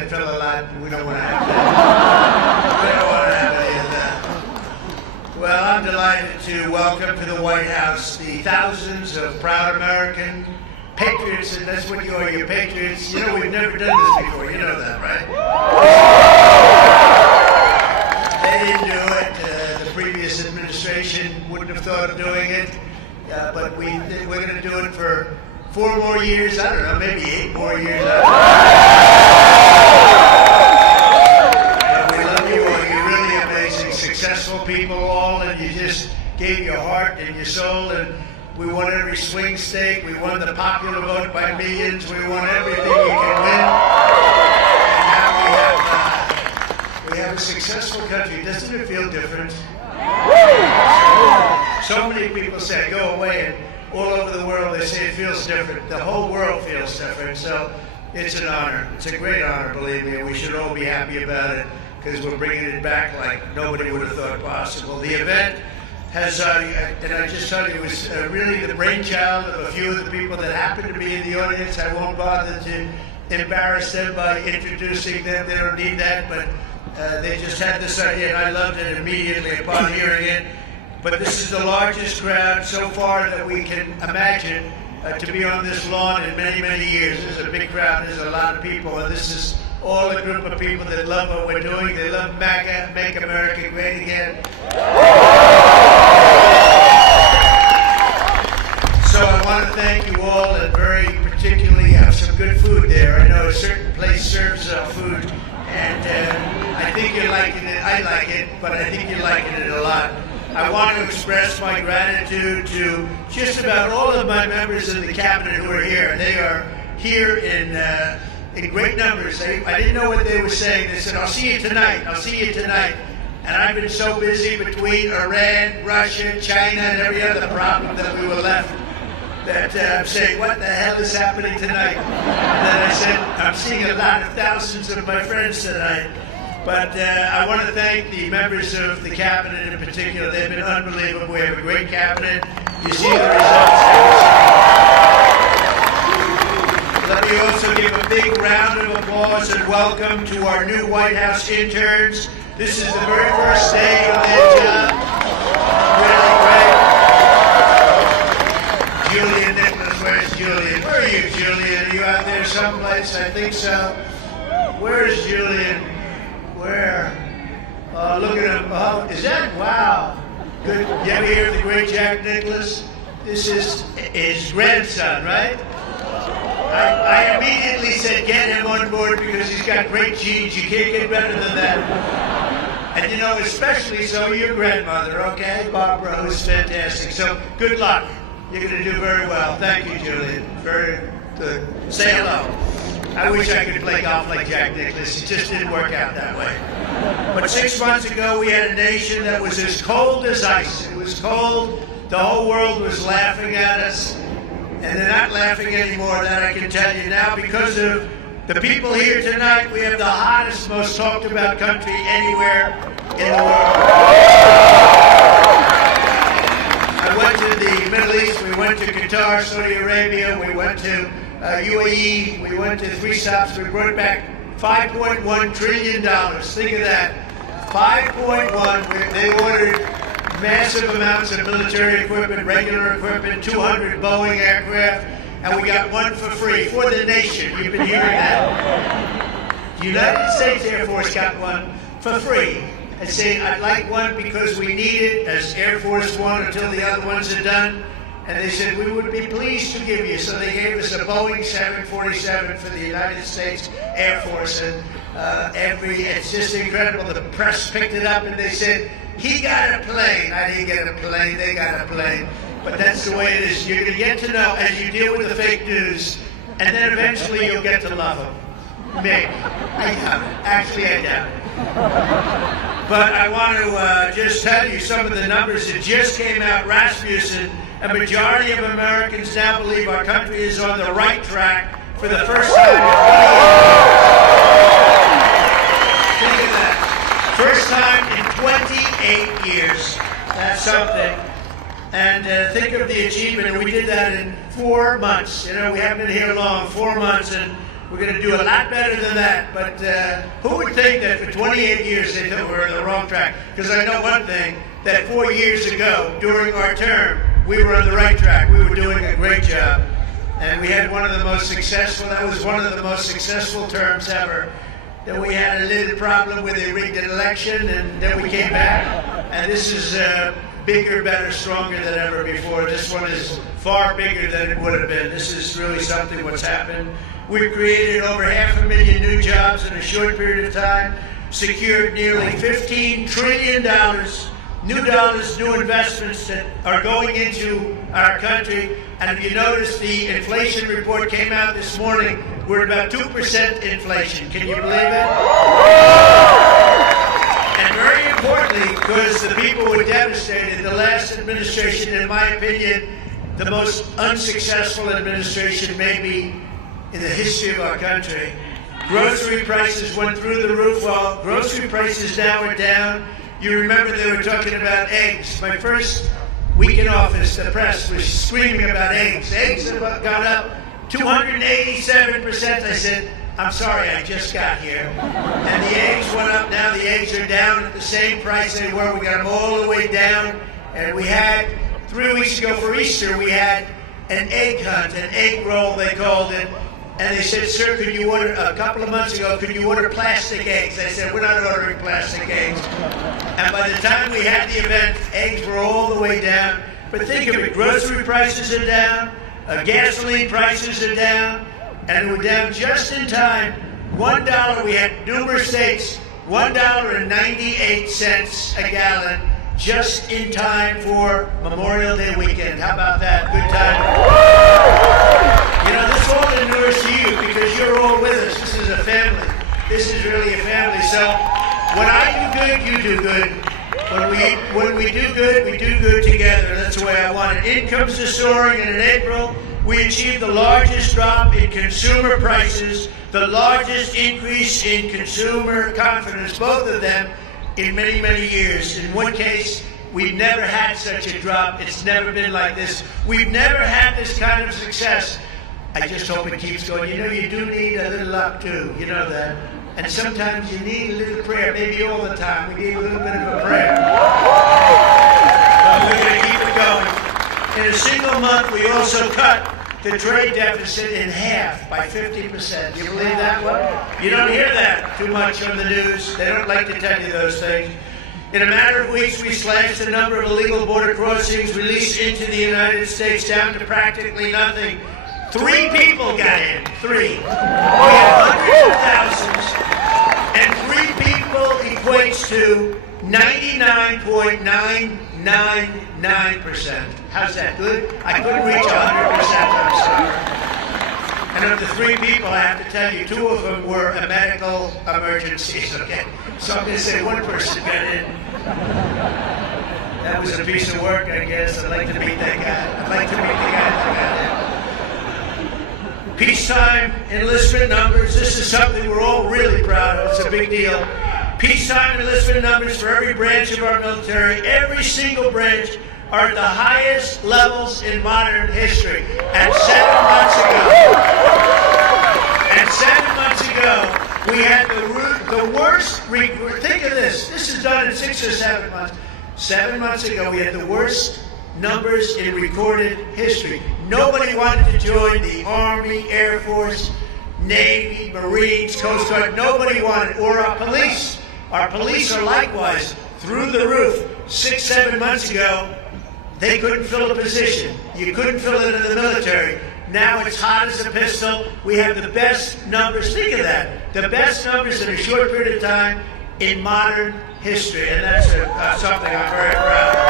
that fell a lot. We don't want to have that. We don't want to have any of that. Well, I'm delighted to welcome to the White House the thousands of proud American patriots, and that's what you are, you're patriots. You know, we've never done this before. You know that, right? They didn't do it. The previous administration wouldn't have thought of doing it. But we're going to do it for 4 more years. I don't know, maybe 8 more years. But we love you all. You're really amazing, successful people all, and you just gave your heart and your soul. And we won every swing state. We won the popular vote by millions. We won everything you can win. And now we have a successful country. Doesn't it feel different? So many people say, go away, and all over the world they say it feels different. The whole world feels different, so it's an honor. It's a great honor, believe me, and we should all be happy about it because we're bringing it back like nobody would have thought possible. The event has, and I just tell you, it was really the brainchild of a few of the people that happen to be in the audience. I won't bother to embarrass them by introducing them. They don't need that, but they just had this idea, and I loved it immediately upon hearing it. But this is the largest crowd so far that we can imagine to be on this lawn in many, many years. There's a big crowd, there's a lot of people, and this is all a group of people that love what we're doing. They love MAGA, Make America Great Again. So I want to thank you all, and very particularly have some good food there. I know a certain place serves food, and I think you're liking it. I like it, but I think you're liking it a lot. I want to express my gratitude to just about all of my members of the cabinet who are here. They are here in great numbers. I didn't know what they were saying. They said, I'll see you tonight. I'll see you tonight. And I've been so busy between Iran, Russia, China, and every other problem that we were left that I'm saying, what the hell is happening tonight? And then I said, I'm seeing a lot of thousands of my friends tonight. But I want to thank the members of the cabinet in particular. They've been unbelievable. We have a great cabinet. You see the results. Let me also give a big round of applause and welcome to our new White House interns. This is the very first day of their job. Really great. Julian Nicholas, where's Julian? Where are you, Julian? Are you out there someplace? I think so. Where's Julian? Where? Look at him. Oh, is that? Wow. Good. You ever hear of the great Jack Nicklaus? This is his grandson, right? I immediately said, get him on board because he's got great genes. You can't get better than that. And you know, especially so your grandmother, okay? Barbara, who's fantastic. So good luck. You're going to do very well. Thank you, Julian. Very good. Say hello. I wish I could play golf like Jack Nicklaus. It just didn't work out that way. But 6 months ago, we had a nation that was as cold as ice. It was cold. The whole world was laughing at us. And they're not laughing anymore, that I can tell you now. Because of the people here tonight, we have the hottest, most talked about country anywhere in the world. I went to the Middle East. We went to Qatar, Saudi Arabia. We went to UAE, we went to 3 stops, we brought back $5.1 trillion. Think of that. 5.1, they ordered massive amounts of military equipment, regular equipment, 200 Boeing aircraft, and we got one for free for the nation. You've been hearing that. The United States Air Force got one for free. I say, I'd like one because we need it as Air Force One until the other ones are done. And they said, we would be pleased to give you. So they gave us a Boeing 747 for the United States Air Force. And it's just incredible. The press picked it up and they said, he got a plane. I didn't get a plane, they got a plane. But that's the way it is. You're going to get to know as you deal with the fake news. And then eventually you'll get to love them. Maybe. I doubt it. Actually, I doubt it. But I want to just tell you some of the numbers that just came out. Rasmussen, a majority of Americans now believe our country is on the right track for the first time in 20 years. Think of that. First time in 28 years. That's something. And think of the achievement. And we did that in 4 months. You know, we haven't been here long, 4 months. And We're going to do a lot better than that. But who would think that for 28 years they thought we were on the wrong track? Because I know one thing, that 4 years ago, during our term, we were on the right track. We were doing a great job. And we had one of the most successful, that was one of the most successful terms ever. Then we had a little problem with the rigged election, and then we came back. And this is bigger, better, stronger than ever before. This one is far bigger than it would have been. This is really something what's happened. We've created over 500,000 new jobs in a short period of time, secured nearly $15 trillion, new investments that are going into our country. And if you notice, the inflation report came out this morning. We're at about 2% inflation. Can you believe it? And very importantly, because the people were devastated, the last administration, in my opinion, the most unsuccessful administration maybe in the history of our country. Grocery prices went through the roof. Well, grocery prices now are down. You remember they were talking about eggs. My first week in office, the press was screaming about eggs. Eggs have gone up 287%. I said, I'm sorry, I just got here. And the eggs went up. Now the eggs are down at the same price they were. We got them all the way down. And we had, 3 weeks ago for Easter, we had an egg hunt, an egg roll they called it. And they said, sir, could you order, a couple of months ago, could you order plastic eggs? I said, we're not ordering plastic eggs. And by the time we had the event, eggs were all the way down. But think of it, grocery prices are down, gasoline prices are down, and we're down just in time. $1, we had numerous states, $1.98 a gallon, just in time for Memorial Day weekend. How about that? Good time. You know, this all endures to you because you're all with us. This is a family. This is really a family. So when I do good, you do good. When we do good, we do good together. That's the way I want it. Incomes are soaring, and in April, we achieved the largest drop in consumer prices, the largest increase in consumer confidence, both of them, in many, many years. In one case, we've never had such a drop. It's never been like this. We've never had this kind of success. I just hope it keeps going. You know, you do need a little luck, too. You know that. And sometimes you need a little prayer. Maybe all the time. We need a little bit of a prayer. But we're going to keep it going. In a single month, we also cut the trade deficit in half by 50%. You believe that one? You don't hear that too much on the news. They don't like to tell you those things. In a matter of weeks, we slashed the number of illegal border crossings released into the United States down to practically nothing. 3 people got in. 3. We have hundreds of thousands, and 3 people equates to 99.999%. How's that, good? I couldn't reach 100%, I'm sorry. And of the 3 people, I have to tell you, 2 of them were medical emergencies, okay? So I'm going to say 1 person got in. That was a piece of work, I guess. I'd like to meet that guy. I'd like to meet the guy that got in. Peacetime enlistment numbers. This is something we're all really proud of. It's a big deal. Peacetime enlistment numbers for every branch of our military, every single branch, are at the highest levels in modern history. And 7 months ago, we had the worst, think of this, this is done in 6 or 7 months. 7 months ago, we had the worst numbers in recorded history. Nobody wanted to join the Army, Air Force, Navy, Marines, Coast Guard. Nobody wanted, or our police. Our police are likewise through the roof. 6, 7 months ago, they couldn't fill a position. You couldn't fill it in the military. Now it's hot as a pistol. We have the best numbers. Think of that. The best numbers in a short period of time in modern history. And that's something I'm very proud of.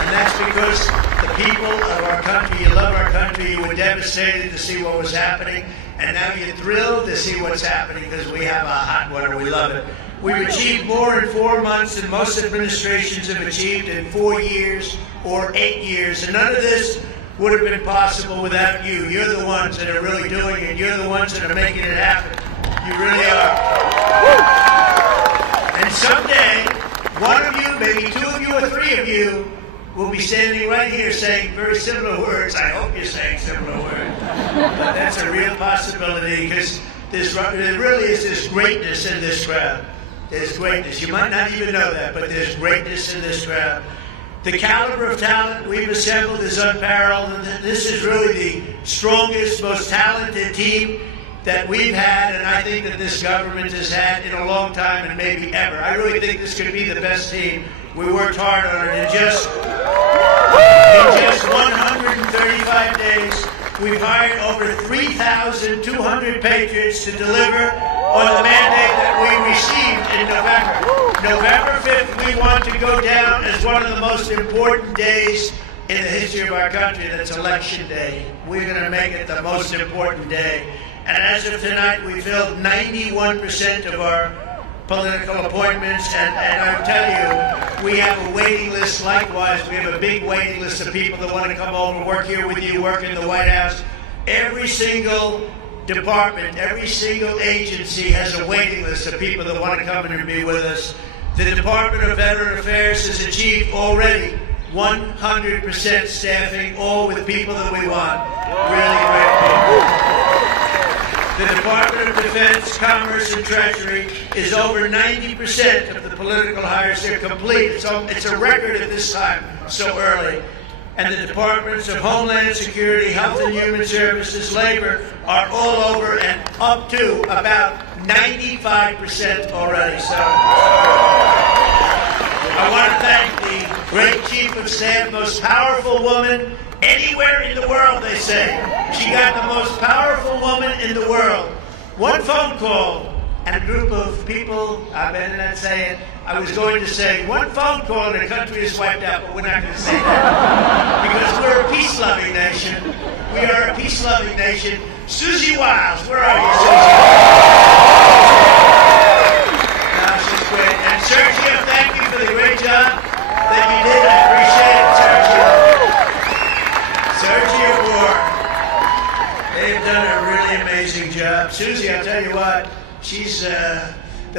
And that's because the people of our country, you love our country, you were devastated to see what was happening. And now you're thrilled to see what's happening because we have a hot one and we love it. We've achieved more in 4 months than most administrations have achieved in 4 years or 8 years. And none of this would have been possible without you. You're the ones that are really doing it. You're the ones that are making it happen. You really are. And someday, one of you, maybe 2 of you or 3 of you, will be standing right here saying very similar words. I hope you're saying similar words. But that's a real possibility because there really is this greatness in this crowd. There's greatness. You might not even know that, but there's greatness in this crowd. The caliber of talent we've assembled is unparalleled, and this is really the strongest, most talented team that we've had, and I think that this government has had in a long time and maybe ever. I really think this could be the best team. We worked hard on it. In just 135 days, we've hired over 3,200 patriots to deliver on the mandate that we received in November. November 5th, we want to go down as one of the most important days in the history of our country. That's Election Day. We're going to make it the most important day. And as of tonight, we filled 91% of our political appointments, and I tell you, we have a waiting list likewise. We have a big waiting list of people that want to come over, work here with you, work in the White House. Every single department, every single agency has a waiting list of people that want to come in and be with us. The Department of Veteran Affairs has achieved already 100% staffing, all with people that we want. Really great people. The Department of Defense, Commerce, and Treasury is over 90% of the political hires. They're complete. It's a record at this time, so early. And the Departments of Homeland Security, Health and Human Services, Labor are all over and up to about 95% already. So I want to thank the great Chief of Staff, most powerful woman anywhere in the world, they say. She got the most powerful woman in the world. One phone call and a group of people, I better not say it, I was going to say one phone call and the country is wiped out, but we're not going to say that. Because we're a peace-loving nation. We are a peace-loving nation. Susie Wiles, where are you, Susie? No, she's great. And Sergio, thank you for the great job that you did. I appreciate it, Sergio. Sergio Moore. They've done a really amazing job. Susie, I'll tell you what, she's the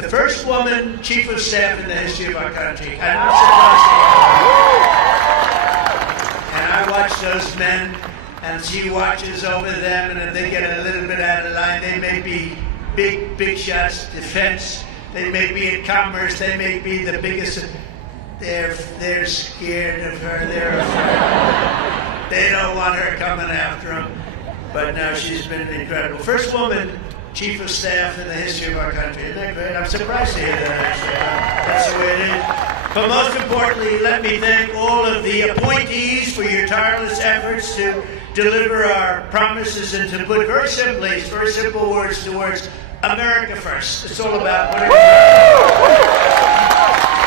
first woman chief of staff in the history of our country. And I'm surprised. And I watch those men, and she watches over them, and if they get a little bit out of line, they may be big shots, defense, they may be in commerce, they may be the biggest. They're scared of her. They're afraid. They don't want her coming after them. But no, she's been incredible. First woman chief of staff in the history of our country. Isn't that great? I'm surprised to hear that, actually. That's the way it is. But most importantly, let me thank all of the appointees for your tireless efforts to deliver our promises and to put very simple words towards America first. It's all about putting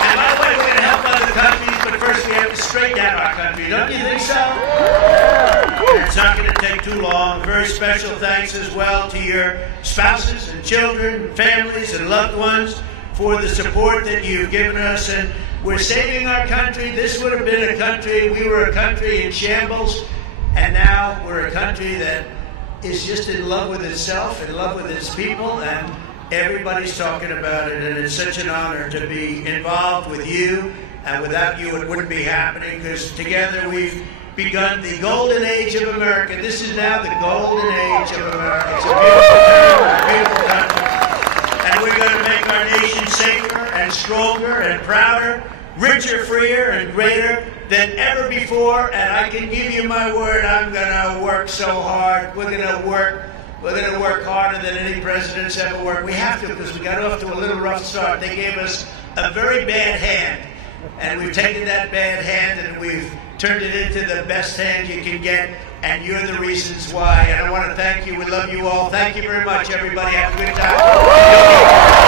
And by the way, we're going to help other countries, but first we have to straighten out our country. Don't you think so? It's not going to take too long. Very special thanks as well to your spouses and children, families and loved ones for the support that you've given us. And we're saving our country. This would have been a country, we were a country in shambles, and now we're a country that is just in love with itself, in love with its people, and everybody's talking about it. And it's such an honor to be involved with you. And without you, it wouldn't be happening, because together we've begun the golden age of America. This is now the golden age of America. It's a beautiful country. And we're going to make our nation safer and stronger and prouder, richer, freer, and greater than ever before. And I can give you my word, I'm going to work so hard. We're going to work harder than any president's ever worked. We have to, because we got off to a little rough start. They gave us a very bad hand. And we've taken that bad hand and we've turned it into the best hand you can get, and you're the reasons why. And I want to thank you. We love you all. Thank you very much, everybody. Have a good time.